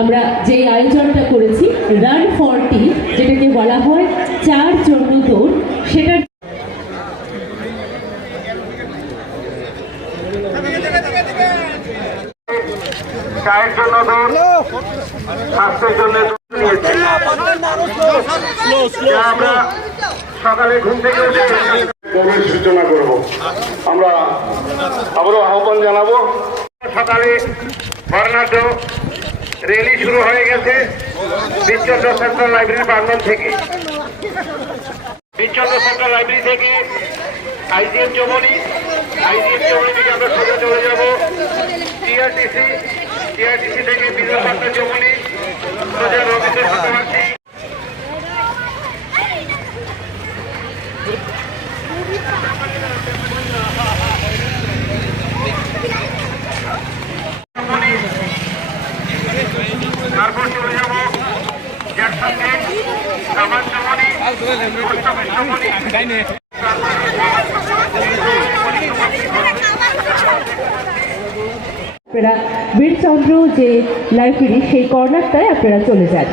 আমরা যে আয়োজনটা করেছি রান ফর টি, যেটাকে বলা হয় 4 জন্য দৌড়, সেটা চায়ের জন্য দৌড়, স্বাস্থ্যের জন্য নিয়েছে। আমরা সকালে ঘুম থেকে উঠে দৌড়ের সূচনা করব। আমরা আবারও আহ্বান জানাবো। সকালে বর্ণাঢ্য র্যালি শুরু হয়ে গেছে বিশ্বচন্দ্র সেন্ট্রাল লাইব্রেরি প্রাঙ্গণ থেকে। বিশ্বচন্দ্র সেন্ট্রাল লাইব্রেরি থেকে আইজিএম চৌমনি থেকে আমরা সোজা চলে যাব টিআরটিসি থেকে বিশ্বচন্দ্র চৌমনি সোজা রবীন্দ্র শতবার্ষিকী। তারপর চলে যাব জ্যাকসন গেট, কামান চৌমনি, পোস্ট অফিস চৌমনি। আপনারা বীরচন্দ্র যে লাইব্রেরি, সেই কর্নারটায় আপনারা চলে যান।